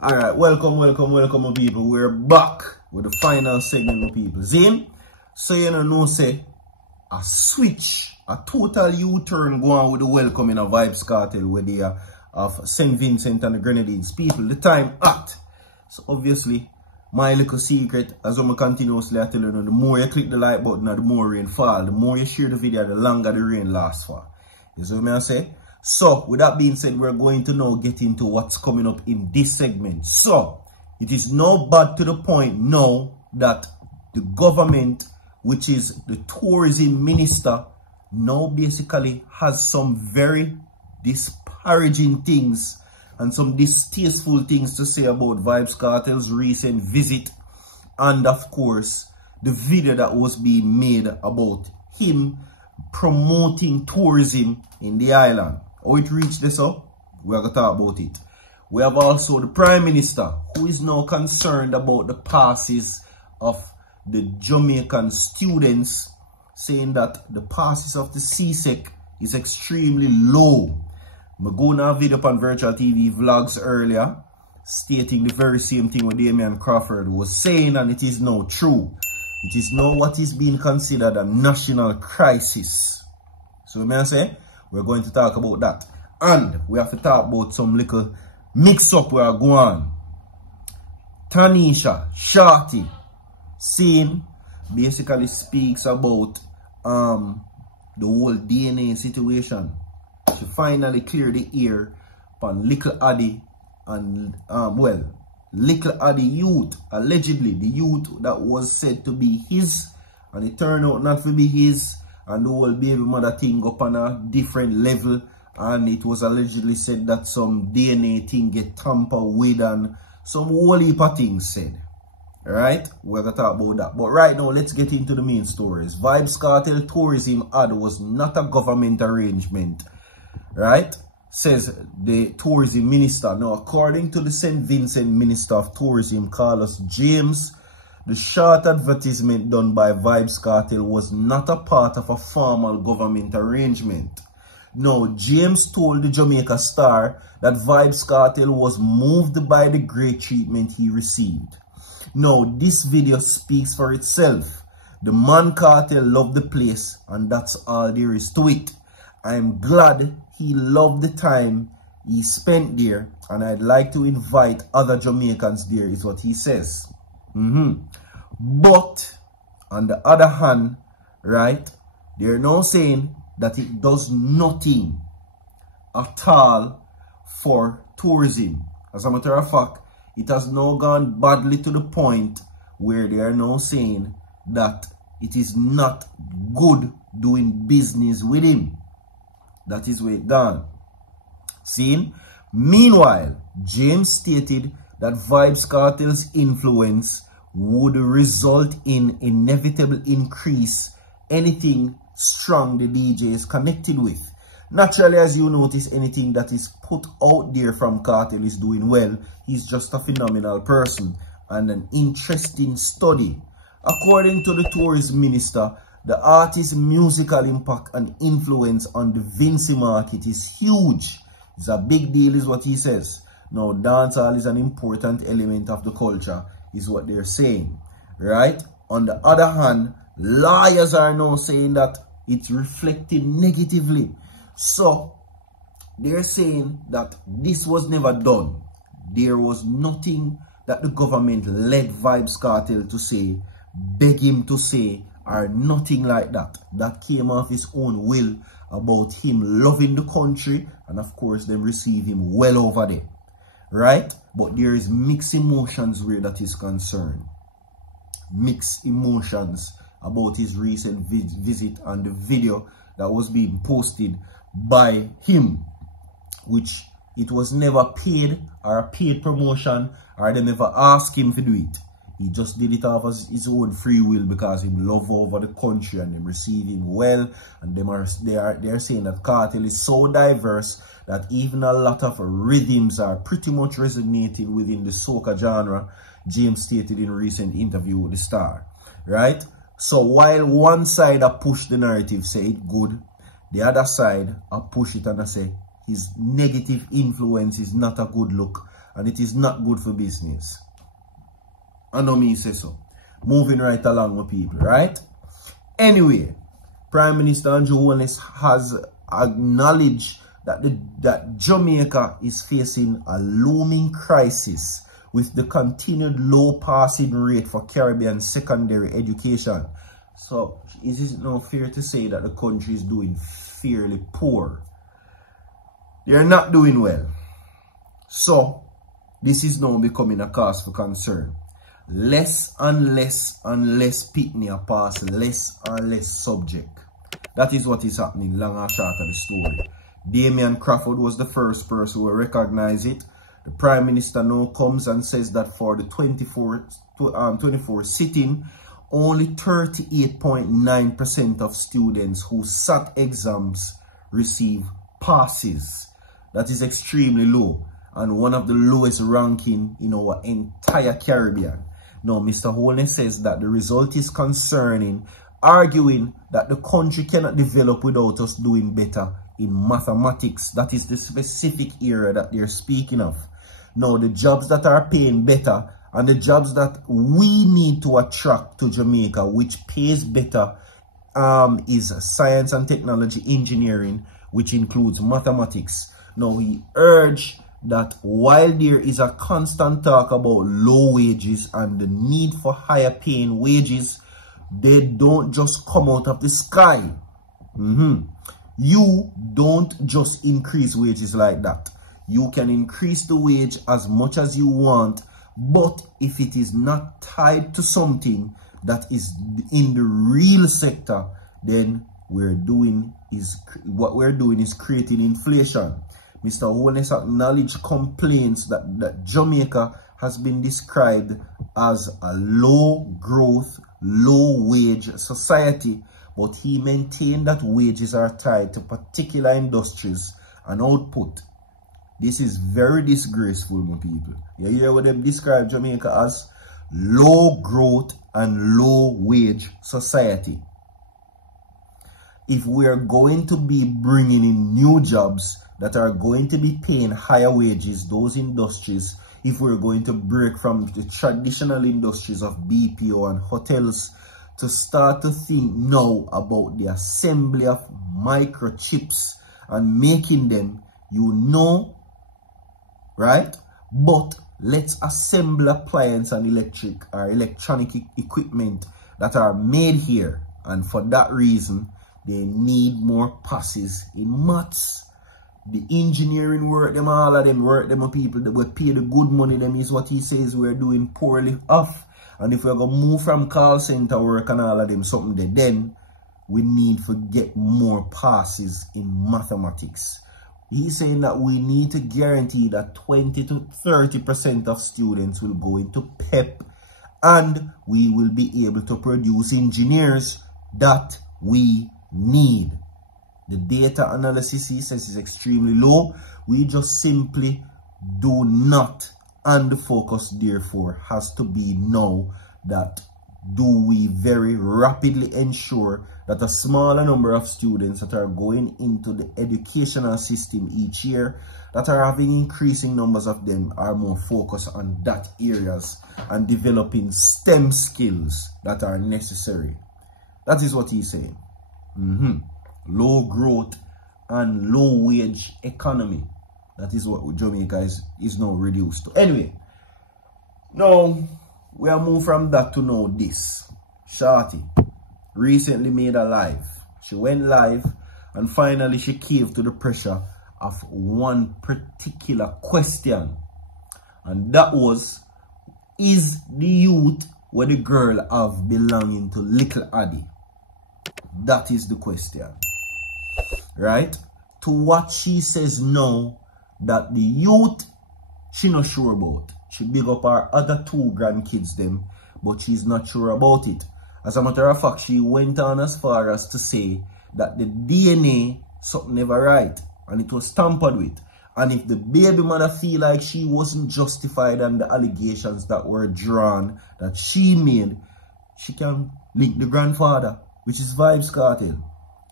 Alright, welcome, my people. We're back with the final segment, my people. Zane, so you know, say, a switch, a total U-turn go on with the welcome in a VYBZ KARTEL where they are of St. Vincent and the Grenadines. People, the time act. So obviously, my little secret, as I'm continuously telling you, the more you click the like button, the more rain fall. The more you share the video, the longer the rain lasts for. You see what I say? So, with that being said, we're going to now get into what's coming up in this segment. So, it is now bad to the point now that the government, which is the tourism minister, now basically has some very disparaging things and some distasteful things to say about VYBZ KARTEL's recent visit. And of course, the video that was being made about him promoting tourism in the island. How it reached this up, we are going to talk about it. We have also the Prime Minister, who is now concerned about the passes of the Jamaican students, saying that the passes of the CSEC is extremely low. I go on a video on Virtual TV Vlogs earlier, stating the very same thing what Damian Crawford was saying, and it is now true. It is now what is being considered a national crisis. So, may I say? We're going to talk about that. And we have to talk about some little mix-up where I go on. Tanisha, Shorty, scene basically speaks about the whole DNA situation. She finally cleared the air upon Little Addy and, Little Addy youth, allegedly the youth that was said to be his, and it turned out not to be his. And the whole baby mother thing up on a different level. And it was allegedly said that some DNA thing get tampered with and some whole heap of things said. Alright? We're going to talk about that. But right now, let's get into the main stories. VYBZ KARTEL tourism ad was not a government arrangement. Right? Says the tourism minister. Now, according to the St. Vincent Minister of Tourism, Carlos James, the short advertisement done by VYBZ KARTEL was not a part of a formal government arrangement. No, James told the Jamaica Star that VYBZ KARTEL was moved by the great treatment he received. Now, this video speaks for itself. The man Cartel loved the place, and that's all there is to it. I'm glad he loved the time he spent there, and I'd like to invite other Jamaicans there, is what he says. But on the other hand, right, they're now saying that it does nothing at all for tourism. As a matter of fact, it has now gone badly to the point where they are now saying that it is not good doing business with him. That is where it gone. See? Meanwhile, James stated that VYBZ KARTEL's influence would result in inevitable increase anything strong the DJ is connected with. Naturally, as you notice, anything that is put out there from Cartel is doing well. He's just a phenomenal person and an interesting study. According to the tourism minister, the artist's musical impact and influence on the Vincy market is huge. It's a big deal is what he says. Now, dancehall is an important element of the culture, is what they're saying, right? On the other hand, lawyers are now saying that it's reflected negatively. So, they're saying that this was never done. There was nothing that the government led VYBZ KARTEL to say, beg him to say, or nothing like that. That came off his own will about him loving the country, and of course, them receive him well over there. Right? But there is mixed emotions where that is concerned. Mixed emotions about his recent visit and the video that was being posted by him, which it was never paid or a paid promotion, or they never asked him to do it. He just did it off as his own free will because he love over the country and them receive him well. And they are saying that Cartel is so diverse that even a lot of rhythms are pretty much resonating within the soca genre, James stated in a recent interview with the Star. Right? So while one side I push the narrative, say it good, the other side I push it and I say his negative influence is not a good look, and it is not good for business. I know me say so. Moving right along with people, right? Anyway, Prime Minister Andrew Holness has acknowledged that Jamaica is facing a looming crisis with the continued low passing rate for Caribbean secondary education. So, is it not fair to say that the country is doing fairly poor? They're not doing well. So, this is now becoming a cause for concern. Less and less and less pitney are pass, less and less subject. That is what is happening, long and short of the story. Damian Crawford was the first person who recognized it. The Prime Minister now comes and says that for the 24 sitting, only 38.9% of students who sat exams receive passes. That is extremely low and one of the lowest ranking in our entire Caribbean. Now, Mr. Holness says that the result is concerning, arguing that the country cannot develop without us doing better in mathematics. That is the specific area that they're speaking of. Now, the jobs that are paying better and the jobs that we need to attract to Jamaica, which pays better, is science and technology engineering, which includes mathematics. Now, he urged that while there is a constant talk about low wages and the need for higher paying wages, they don't just come out of the sky. You don't just increase wages like that. You can increase the wage as much as you want, but if it is not tied to something that is in the real sector, then what we're doing is creating inflation. Mr. Holness acknowledged complaints that Jamaica has been described as a low-growth, low-wage society, but he maintained that wages are tied to particular industries and output. This is very disgraceful, my people. You hear what they describe Jamaica as? Low-growth and low-wage society. If we are going to be bringing in new jobs that are going to be paying higher wages, those industries, if we're going to break from the traditional industries of BPO and hotels, to start to think now about the assembly of microchips and making them, you know, right? But let's assemble appliance and electronic equipment that are made here, and for that reason they need more passes in maths. The engineering work, them all of them work, them people that will pay the good money, them is what he says we're doing poorly off. And if we're going to move from call center work and all of them something there, then we need to get more passes in mathematics. He's saying that we need to guarantee that 20 to 30% of students will go into PEP, and we will be able to produce engineers that we need. The data analysis, he says, is extremely low. We just simply do not, and the focus therefore has to be now that do we very rapidly ensure that a smaller number of students that are going into the educational system each year, that are having increasing numbers of them, are more focused on that areas and developing STEM skills that are necessary. That is what he's saying. Low growth and low wage economy. That is what Jamaica is now reduced to. Anyway, now we are moved from that to now this. Shorty recently made a live. She went live and finally she caved to the pressure of one particular question. And that was, is the youth where the girl have belonging to Little Addy? That is the question. Right? To what she says now, that the youth, she not sure about. She big up her other two grandkids them, but she's not sure about it. As a matter of fact, she went on as far as to say that the DNA, something never right, and it was tampered with. And if the baby mother feel like she wasn't justified on the allegations that were drawn, that she made, she can link the grandfather, which is VYBZ KARTEL.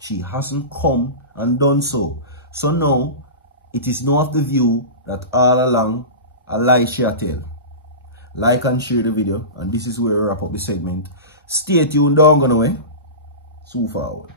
She hasn't come and done so. So now, it is now of the view that all along a lie she tell. Like and share the video, and this is where we wrap up the segment. Stay tuned down, gonna way. So forward.